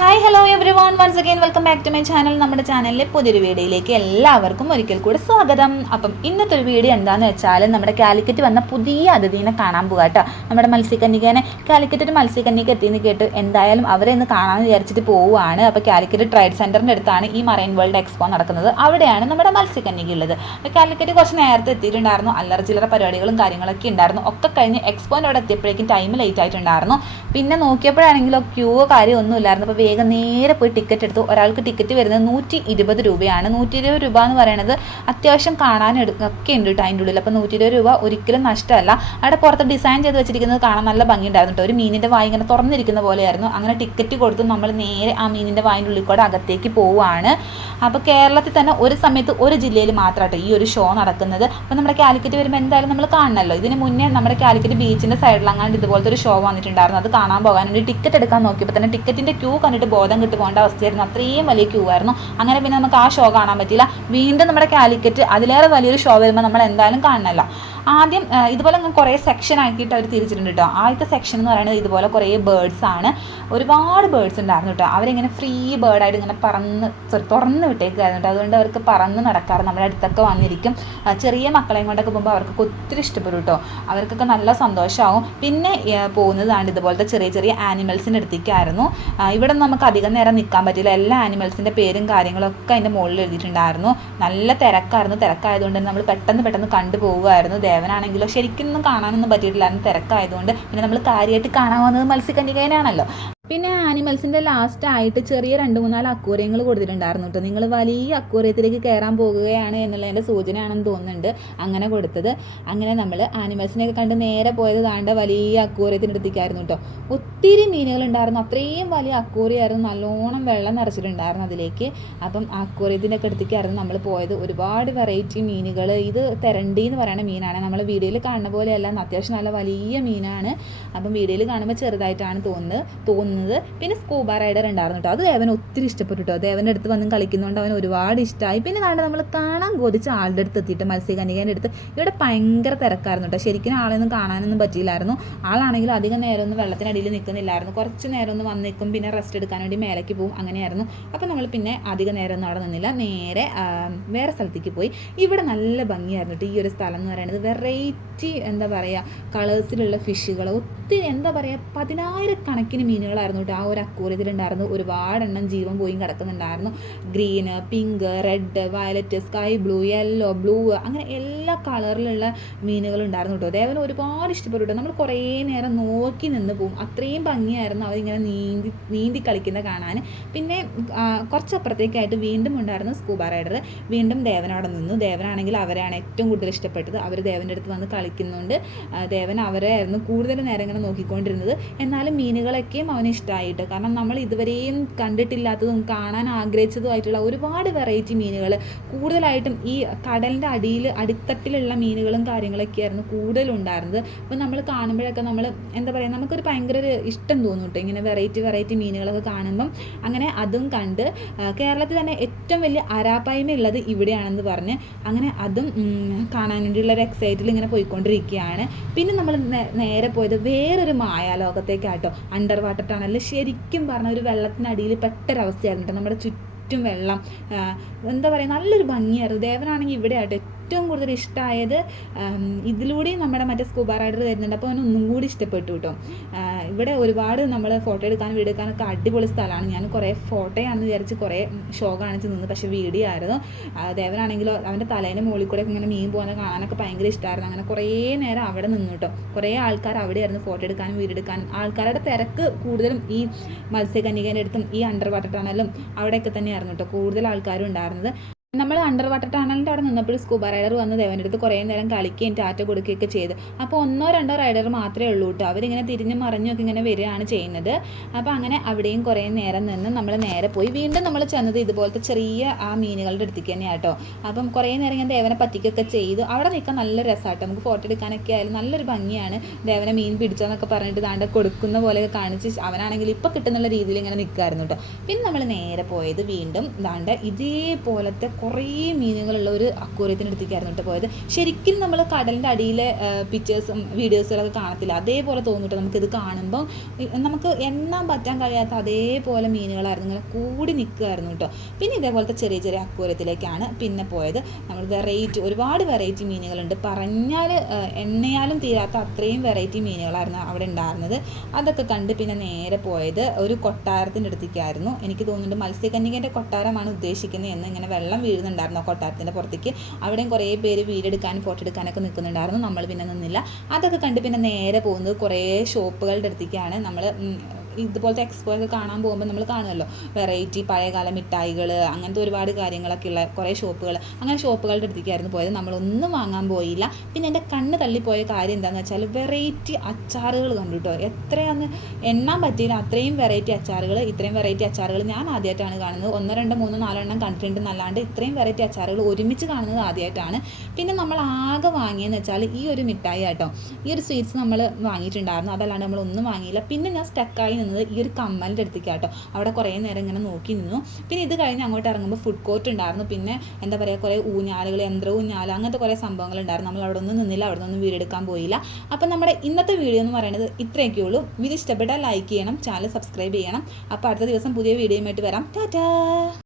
Hi hello everyone once again welcome back to my channel നമ്മുടെ ചാനലിലെ പുതിയൊരു വീഡിയോയിലേക്ക് എല്ലാവർക്കും ഒരിക്കൽ കൂടി സ്വാഗതം. അപ്പം ഇന്നത്തെ ഒരു വീഡിയോ എന്താണെന്ന് വെച്ചാൽ നമ്മുടെ കാലിക്കറ്റ് വന്ന പുതിയ അതിഥീനെ കാണാൻ പോകാം കേട്ടോ. നമ്മുടെ മത്സ്യകന്യകനെ കാലിക്കറ്റ് ഒരു മത്സ്യകന്യക എത്തിയെന്ന് കേട്ട് എന്തായാലും അവരെ ഒന്ന് കാണാമെന്ന് വിചാരിച്ചിട്ട് പോവുകയാണ് അപ്പോൾ കാലിക്കറ്റ് ട്രേഡ് സെന്ററിന്റെ അടുത്താണ് ഈ മറൈൻ വേൾഡ് എക്സ്പോ നടക്കുന്നത്. അവിടെയാണ് നമ്മുടെ മത്സ്യകന്യക ഉള്ളത്. അപ്പോൾ കാലിക്കറ്റ് കുറച്ച് നേരത്തെ എത്തിയിട്ടുണ്ടായിരുന്നു. അല്ലറ ചില്ലറ പരിപാടികളും കാര്യങ്ങളൊക്കെ ഉണ്ടായിരുന്നു. ഒക്കെ കഴിഞ്ഞ് എക്സ്പോന്റെ അവിടെ എത്തിയപ്പോഴേക്കും ടൈം ലേറ്റ് ആയിട്ടുണ്ടായിരുന്നു. പിന്നെ നോക്കിയപ്പോഴാണെങ്കിലോ ക്യൂ കാര്യമൊന്നും ഇല്ലായിരുന്നു. അപ്പോൾ വേഗം നേരെ പോയി ടിക്കറ്റ് എടുത്തു. ഒരാൾക്ക് ടിക്കറ്റ് വരുന്നത് നൂറ്റി ഇരുപത് രൂപയാണ്. നൂറ്റി ഇരുപത് രൂപ എന്ന് പറയുന്നത് അത്യാവശ്യം കാണാൻ ഒക്കെ ഉണ്ട് കേട്ടോ അതിന്റെ ഉള്ളിൽ. അപ്പോൾ നൂറ്റി ഇരുപത് രൂപ ഒരിക്കലും നഷ്ടമല്ല. അവിടെ പുറത്ത് ഡിസൈൻ ചെയ്ത് വെച്ചിരിക്കുന്നത് കാണാൻ നല്ല ഭംഗിയുണ്ടായിരുന്നു കേട്ടോ ഒരു മീനിന്റെ വായി ഇങ്ങനെ തുറന്നിരിക്കുന്ന പോലെയായിരുന്നു. അങ്ങനെ ടിക്കറ്റ് കൊടുത്ത് നമ്മൾ നേരെ ആ മീനിന്റെ വായിന്റെ ഉള്ളിൽ കൂടെ അകത്തേക്ക് പോവുകയാണ്. അപ്പോൾ കേരളത്തിൽ തന്നെ ഒരു സമയത്ത് ഒരു ജില്ലയിൽ മാത്രമായിട്ട് ഈ ഒരു ഷോ നടക്കുന്നത്. അപ്പോൾ നമ്മുടെ കാലിക്കറ്റ് വരുമ്പോൾ എന്തായാലും നമ്മൾ കാണണമല്ലോ ഇതിന് മുന്നേ നമ്മുടെ കാലിക്കറ്റ് ബീച്ചിന്റെ സൈഡിൽ അങ്ങനെ ഇതുപോലത്തെ ഒരു ഷോ വന്നിട്ടുണ്ടായിരുന്നു. അത് കാണാൻ പോകാൻ ടിക്കറ്റ് എടുക്കാൻ നോക്കിയപ്പോൾ തന്നെ ടിക്കറ്റിന്റെ ക്യൂ കണ്ടിട്ട് ബോധം കിട്ടു പോകേണ്ട അവസ്ഥയായിരുന്നു. അത്രയും വലിയ ക്യൂ ആയിരുന്നു. അങ്ങനെ പിന്നെ നമുക്ക് ആ ഷോ കാണാൻ പറ്റിയില്ല. വീണ്ടും നമ്മുടെ കാലിക്കറ്റ് അതിലേറെ വലിയൊരു ഷോ വരുമ്പോൾ നമ്മൾ എന്തായാലും കാണണമല്ലോ ആദ്യം ഇതുപോലെ അങ്ങ് കുറേ സെക്ഷൻ ആക്കിയിട്ട് അവർ തിരിച്ചിട്ടുണ്ട് കേട്ടോ ആദ്യത്തെ സെക്ഷൻ എന്ന് പറയുന്നത് ഇതുപോലെ കുറേ ബേർഡ്സ് ആണ്. ഒരുപാട് ബേർഡ്സ് ഉണ്ടായിരുന്നു കേട്ടോ അവരിങ്ങനെ ഫ്രീ ബേർഡായിട്ട് ഇങ്ങനെ പറന്ന് സോറി തുറന്ന് വിട്ടേക്കായിരുന്നു കേട്ടോ അതുകൊണ്ട് അവർക്ക് പറന്ന് നടക്കാറ് നമ്മുടെ അടുത്തൊക്കെ വന്നിരിക്കും. ചെറിയ മക്കളെയും കൊണ്ടൊക്കെ പോകുമ്പോൾ അവർക്കൊക്കെ ഒത്തിരി ഇഷ്ടപ്പെടും കേട്ടോ അവർക്കൊക്കെ നല്ല സന്തോഷമാവും പിന്നെ പോകുന്നതാണ് ഇതുപോലത്തെ ചെറിയ ചെറിയ ആനിമൽസിന്റെ അടുത്തേക്കായിരുന്നു. ഇവിടെ നമുക്ക് അധികം നേരം നിൽക്കാൻ പറ്റില്ല. എല്ലാ ആനിമൽസിന്റെ പേരും കാര്യങ്ങളൊക്കെ അതിന്റെ മുകളിൽ എഴുതിയിട്ടുണ്ടായിരുന്നു. നല്ല തിരക്കായിരുന്നു. തിരക്കായതുകൊണ്ട് നമ്മൾ പെട്ടെന്ന് പെട്ടെന്ന് കണ്ടുപോകുമായിരുന്നു ദേവനാണെങ്കിലോ ശരിക്കും ഒന്നും കാണാനൊന്നും പറ്റിയിട്ടില്ലായിരുന്നു തിരക്കായതുകൊണ്ട് പിന്നെ നമ്മൾ കാര്യമായിട്ട് കാണാൻ വന്നത് മത്സ്യകന്യകേനാണല്ലോ. പിന്നെ ആനിമൽസിന്റെ ലാസ്റ്റ് ആയിട്ട് ചെറിയ രണ്ട് മൂന്നാൽ അക്കൂറിയങ്ങൾ കൊടുത്തിട്ടുണ്ടായിരുന്നു കേട്ടോ നിങ്ങൾ വലിയ അക്കൂറിയത്തിലേക്ക് കയറാൻ പോകുകയാണ് എന്നുള്ളതിന്റെ സൂചനയാണെന്ന് തോന്നുന്നുണ്ട്. അങ്ങനെ കൊടുത്തത്. അങ്ങനെ നമ്മൾ ആനിമൽസിനെയൊക്കെ കണ്ട് നേരെ പോയത് താണ്ട വലിയ അക്കൂറിയത്തിന്റെ അടുത്തേക്കായിരുന്നു കേട്ടോ ഒത്തിരി മീനുകൾ ഉണ്ടായിരുന്നു. അത്രയും വലിയ അക്കൂറിയായിരുന്നു നല്ലോണം വെള്ളം നിറച്ചിട്ടുണ്ടായിരുന്നു അതിലേക്ക്. അപ്പം അക്കൂറിയത്തിന്റെ ഒക്കെ അടുത്തേക്കായിരുന്നു നമ്മൾ പോയത്. ഒരുപാട് വെറൈറ്റി മീനുകൾ. ഇത് തെരണ്ടി എന്ന് പറയുന്ന മീനാണ്. നമ്മൾ വീഡിയോയിൽ കാണുന്ന പോലെയല്ല. അത്യാവശ്യം നല്ല വലിയ മീനാണ്. അപ്പം വീഡിയോയിൽ കാണുമ്പോൾ ചെറുതായിട്ടാണ് തോന്നുന്നത്. തോന്നുന്നത്. പിന്നെ സ്കൂബ റൈഡർ ഉണ്ടായിരുന്നു കേട്ടോ അത് ദേവൻ ഒത്തിരി ഇഷ്ടപ്പെട്ടു കേട്ടോ ദേവന്റെ അടുത്ത് വന്ന് കളിക്കുന്നതുകൊണ്ട് അവൻ ഒരുപാട് ഇഷ്ടമായി പിന്നെ കണ്ട് നമ്മൾ കാണാൻ കൊതിച്ച ആളുടെ അടുത്ത് എത്തിയിട്ട് മത്സ്യകന്യകന്റെ അടുത്ത്. ഇവിടെ ഭയങ്കര തിരക്കായിരുന്നു കേട്ടോ ശരിക്കും ആളെയൊന്നും കാണാനൊന്നും പറ്റിയില്ലായിരുന്നു. ആളാണെങ്കിൽ അധികം നേരം ഒന്നും വെള്ളത്തിനടിയിൽ നിൽക്കുന്നില്ലായിരുന്നു കുറച്ച് നേരം ഒന്ന് വന്ന് നിൽക്കും പിന്നെ റെസ്റ്റ് എടുക്കാൻ വേണ്ടി മേലേക്ക് പോകും അങ്ങനെയായിരുന്നു. അപ്പോൾ നമ്മൾ പിന്നെ അധിക നേരം ഒന്നും അവിടെ നിന്നില്ല. നേരെ വേറെ സ്ഥലത്തേക്ക് പോയി. ഇവിടെ നല്ല ഭംഗിയായിരുന്നു കേട്ടോ ഈ ഒരു സ്ഥലം എന്ന് പറയുന്നത്. വെറൈറ്റി എന്താ പറയുക കളേഴ്സിലുള്ള ഫിഷുകൾ ഒത്തിരി എന്താ പറയുക പതിനായിരക്കണക്കിന് മീനുകളായിരുന്നു കേട്ടോ. ആ ഒരു അക്കൂറിയത്തിലുണ്ടായിരുന്നു ഒരുപാടെണ്ണം ജീവൻ പോയി കിടക്കുന്നുണ്ടായിരുന്നു. Green pink red violet sky blue yellow blue അങ്ങനെ എല്ലാ കളറിലുള്ള മീനുകളുണ്ടായിരുന്നു കേട്ടോ. ദേവൻ ഒരുപാട് ഇഷ്ടപ്പെട്ടു നമ്മൾ കുറേ നേരം നോക്കി നിന്ന് പോകും അത്രയും ഭംഗിയായിരുന്നു അവരിങ്ങനെ നീന്തി നീന്തി കളിക്കുന്ന കാണാൻ. പിന്നെ കുറച്ചപ്പുറത്തേക്കായിട്ട് വീണ്ടും ഉണ്ടായിരുന്നു സ്കൂബ റൈഡർ വീണ്ടും ദേവനവിടെ നിന്നു. ദേവനാണെങ്കിൽ അവരെയാണ് ഏറ്റവും കൂടുതൽ ഇഷ്ടപ്പെട്ടത്. അവർ ദേവന്റെ അടുത്ത് വന്ന് കളിക്കുന്നുണ്ട്. ദേവൻ അവരെ ആയിരുന്നു കൂടുതൽ നേരം ഇങ്ങനെ നോക്കിക്കൊണ്ടിരുന്നത്. എന്നാലും മീനുകളൊക്കെയും അവന് ഇഷ്ടമായിട്ട് കാരണം നമ്മൾ ഇതുവരെയും കണ്ടിട്ടില്ലാത്തതും കാണാൻ ആഗ്രഹിച്ചതുമായിട്ടുള്ള ഒരുപാട് വെറൈറ്റി മീനുകൾ കൂടുതലായിട്ടും ഈ കടലിന്റെ അടിയിൽ അടിത്തട്ടിലുള്ള മീനുകളും കാര്യങ്ങളൊക്കെ ആയിരുന്നു കൂടുതലുണ്ടായിരുന്നത്. അപ്പോൾ നമ്മൾ കാണുമ്പോഴൊക്കെ നമ്മൾ എന്താ പറയുക നമുക്കൊരു ഭയങ്കര ഒരു ഇഷ്ടം തോന്നും ഇങ്ങനെ വെറൈറ്റി വെറൈറ്റി മീനുകളൊക്കെ കാണുമ്പം. അങ്ങനെ അതും കണ്ട് കേരളത്തിൽ തന്നെ ഏറ്റവും വലിയ അരാപ്പായ്മ ഉള്ളത് ഇവിടെയാണെന്ന് പറഞ്ഞ് അങ്ങനെ അതും കാണാൻ വേണ്ടിയുള്ള ഒരു എക്സൈറ്റിൽ ഇങ്ങനെ പോയിക്കൊണ്ടിരിക്കുകയാണ്. പിന്നെ നമ്മൾ നേരെ പോയത് വേറൊരു മായാലോകത്തേക്കാട്ടോ അണ്ടർ വാട്ടർ ടണലിൽ ശരിക്കും പറഞ്ഞ ഒരു വെള്ളത്തിനടിയിൽ പെട്ടൊരവസ്ഥയായിരുന്നു കേട്ടോ നമ്മുടെ ചുറ്റും വെള്ളം എന്താ പറയുക നല്ലൊരു ഭംഗിയായിരുന്നു. ദേവനാണെങ്കിൽ ഇവിടെ ആട്ടോ ഏറ്റവും കൂടുതൽ ഇഷ്ടമായത് ഇതിലൂടെ നമ്മുടെ മറ്റേ സ്കൂബ റൈഡർ വരുന്നുണ്ട്. അപ്പോൾ അവന് ഒന്നും കൂടി ഇഷ്ടപ്പെട്ടു കേട്ടോ ഇവിടെ ഒരുപാട് നമ്മൾ ഫോട്ടോ എടുക്കാനും വീഡിയോ എടുക്കാനൊക്കെ അടിപൊളി സ്ഥലമാണ്. ഞാൻ കുറേ ഫോട്ടോയാണെന്ന് വിചാരിച്ച് കുറേ ഷോ കാണിച്ച് നിന്ന്. പക്ഷേ വീഡിയോ ആയിരുന്നു. ദേവനാണെങ്കിലോ അവന്റെ തലേന്റെ മുകളിൽ കൂടെ ഇങ്ങനെ മീൻ പോകുന്നത് കാണാനൊക്കെ ഭയങ്കര ഇഷ്ടമായിരുന്നു അങ്ങനെ കുറേ നേരം അവിടെ നിന്നു കേട്ടോ കുറേ ആൾക്കാർ അവിടെയായിരുന്നു ഫോട്ടോ എടുക്കാനും വീഡിയോ എടുക്കാനും. ആൾക്കാരുടെ തിരക്ക് കൂടുതലും ഈ മത്സ്യകന്യകേന്റെ അടുത്തും ഈ അണ്ടർ വാട്ടർ ടണലും അവിടെയൊക്കെ തന്നെയായിരുന്നു കേട്ടോ കൂടുതൽ ആൾക്കാരും ഉണ്ടായിരുന്നത്. നമ്മൾ അണ്ടർ വാട്ടർ ടണലിന്റെ അവിടെ നിന്നപ്പോൾ സ്കൂബ റൈഡർ വന്ന് ദേവന്റെ അടുത്ത് കുറേ നേരം കളിക്കുകയും ടാറ്റ കൊടുക്കുകയൊക്കെ ചെയ്ത്. അപ്പോൾ ഒന്നോ രണ്ടോ റൈഡർ മാത്രമേ ഉള്ളൂ കേട്ടോ അവരിങ്ങനെ തിരിഞ്ഞ് മറിഞ്ഞൊക്കെ ഇങ്ങനെ വരികയാണ് ചെയ്യുന്നത്. അപ്പോൾ അങ്ങനെ അവിടെയും കുറേ നേരം നിന്ന് നമ്മൾ നേരെ പോയി. വീണ്ടും നമ്മൾ ചെന്നത് ഇതുപോലത്തെ ചെറിയ ആ മീനുകളുടെ അടുത്തേക്ക് തന്നെയാണ് കേട്ടോ അപ്പം കുറേ നേരം ഇങ്ങനെ ദേവനെ പറ്റിക്കൊക്കെ ചെയ്തു. അവിടെ നിൽക്കാൻ നല്ല രസമാട്ടോ നമുക്ക് ഫോട്ടോ എടുക്കാനൊക്കെ ആയാലും നല്ലൊരു ഭംഗിയാണ് ദേവനെ മീൻ പിടിച്ചതെന്നൊക്കെ പറഞ്ഞിട്ട് താണ്ട കൊടുക്കുന്ന പോലെയൊക്കെ കാണിച്ച് അവനാണെങ്കിൽ ഇപ്പോൾ കിട്ടുന്നുള്ള രീതിയിൽ ഇങ്ങനെ നിൽക്കുമായിരുന്നു കേട്ടോ പിന്നെ നമ്മൾ നേരെ പോയത് വീണ്ടും താണ്ട ഇതേപോലത്തെ കുറേ മീനുകളുള്ള ഒരു അക്കൂറിയത്തിന്റെ അടുത്തേക്കായിരുന്നു കേട്ടോ പോയത്. ശരിക്കും നമ്മൾ കടലിന്റെ അടിയിലെ പിക്ചേഴ്സും വീഡിയോസുകളൊക്കെ കാണത്തില്ല. അതേപോലെ തോന്നിട്ട് നമുക്കിത് കാണുമ്പോൾ നമുക്ക് എണ്ണാൻ പറ്റാൻ കഴിയാത്ത അതേപോലെ മീനുകളായിരുന്നു. ഇങ്ങനെ കൂടി നിൽക്കുമായിരുന്നു കേട്ടോ. പിന്നെ ഇതേപോലത്തെ ചെറിയ ചെറിയ അക്വേറിയത്തിലേക്കാണ് പിന്നെ പോയത്. നമ്മൾ വെറൈറ്റി ഒരുപാട് വെറൈറ്റി മീനുകളുണ്ട്. പറഞ്ഞാൽ എണ്ണയാലും തീരാത്ത അത്രയും വെറൈറ്റി മീനുകളായിരുന്നു അവിടെ ഉണ്ടായിരുന്നത്. അതൊക്കെ കണ്ട് പിന്നെ നേരെ പോയത് ഒരു കൊട്ടാരത്തിന്റെ അടുത്തേക്കായിരുന്നു. എനിക്ക് തോന്നുന്നുണ്ട് മത്സ്യകന്യകന്റെ കൊട്ടാരമാണ് ഉദ്ദേശിക്കുന്നത് എന്ന് ഇങ്ങനെ വെള്ളം വീഴുന്നുണ്ടായിരുന്നു കൊട്ടാരത്തിന്റെ പുറത്തേക്ക്? അവിടെയും കുറേ പേര് വീടെടുക്കാനും ഫോട്ടോ എടുക്കാനൊക്കെ നിൽക്കുന്നുണ്ടായിരുന്നു. നമ്മൾ പിന്നെ നിന്നില്ല. അതൊക്കെ കണ്ട് പിന്നെ നേരെ പോകുന്നത് കുറേ ഷോപ്പുകളുടെ അടുത്തേക്കാണ്. നമ്മൾ ഇതുപോലത്തെ എക്സ്പോ ഒക്കെ കാണാൻ പോകുമ്പോൾ നമ്മൾ കാണുമല്ലോ. വെറൈറ്റി പഴയകാല മിഠായികൾ അങ്ങനത്തെ ഒരുപാട് കാര്യങ്ങളൊക്കെ ഉള്ള കുറേ ഷോപ്പുകൾ അങ്ങനെ ഷോപ്പുകളുടെ അടുത്തേക്കായിരുന്നു പോയത്. നമ്മളൊന്നും വാങ്ങാൻ പോയില്ല. പിന്നെ എന്റെ കണ്ണ് തള്ളിപ്പോയ കാര്യം എന്താണെന്ന് വെച്ചാൽ വെറൈറ്റി അച്ചാറുകൾ കണ്ടു കേട്ടോ എത്രയാന്ന് എണ്ണാൻ പറ്റിയില്ല. അത്രയും വെറൈറ്റി അച്ചാറുകൾ ഇത്രയും വെറൈറ്റി അച്ചാറുകൾ ഞാൻ ആദ്യമായിട്ടാണ് കാണുന്നത്. ഒന്നോ രണ്ടോ മൂന്നോ നാലോ എണ്ണം കണ്ടിട്ടുണ്ട് എന്നല്ലാണ്ട് ഇത്രയും വെറൈറ്റി അച്ചാറുകൾ ഒരുമിച്ച് കാണുന്നത് ആദ്യമായിട്ടാണ് പിന്നെ നമ്മൾ ആകെ വാങ്ങിയെന്ന് വെച്ചാൽ ഈ ഒരു മിഠായി കേട്ടോ ഈ ഒരു സ്വീറ്റ്സ് നമ്മൾ വാങ്ങിയിട്ടുണ്ടായിരുന്നു. അതല്ലാണ്ട് നമ്മൾ ഒന്നും വാങ്ങിയില്ല. പിന്നെ ഞാൻ സ്റ്റക്കായി നിന്നത് ഈ ഒരു കമ്മലിന്റെ അടുത്തേക്ക് കേട്ടോ അവിടെ കുറേ നേരം ഇങ്ങനെ നോക്കി നിന്നു. പിന്നെ ഇത് കഴിഞ്ഞ് അങ്ങോട്ട് ഇറങ്ങുമ്പോൾ ഫുഡ് കോർട്ട് ഉണ്ടായിരുന്നു. പിന്നെ എന്താ പറയുക കുറേ ഊഞ്ഞാലുകൾ യന്ത്ര ഊഞ്ഞാൽ അങ്ങനത്തെ കുറേ സംഭവങ്ങൾ ഉണ്ടായിരുന്നു. നമ്മൾ അവിടെ ഒന്നും നിന്നില്ല അവിടെ നിന്നൊന്നും വീഡിയോ എടുക്കാൻ പോയില്ല. അപ്പം നമ്മുടെ ഇന്നത്തെ വീഡിയോ എന്ന് പറയുന്നത് ഇത്രയൊക്കെ ഉള്ളൂ. വീഡിയോ ഇഷ്ടപ്പെട്ടാൽ ലൈക്ക് ചെയ്യണം ചാനൽ സബ്സ്ക്രൈബ് ചെയ്യണം. അപ്പോൾ അടുത്ത ദിവസം പുതിയ വീഡിയോയുമായിട്ട് വരാം. ടാറ്റാ!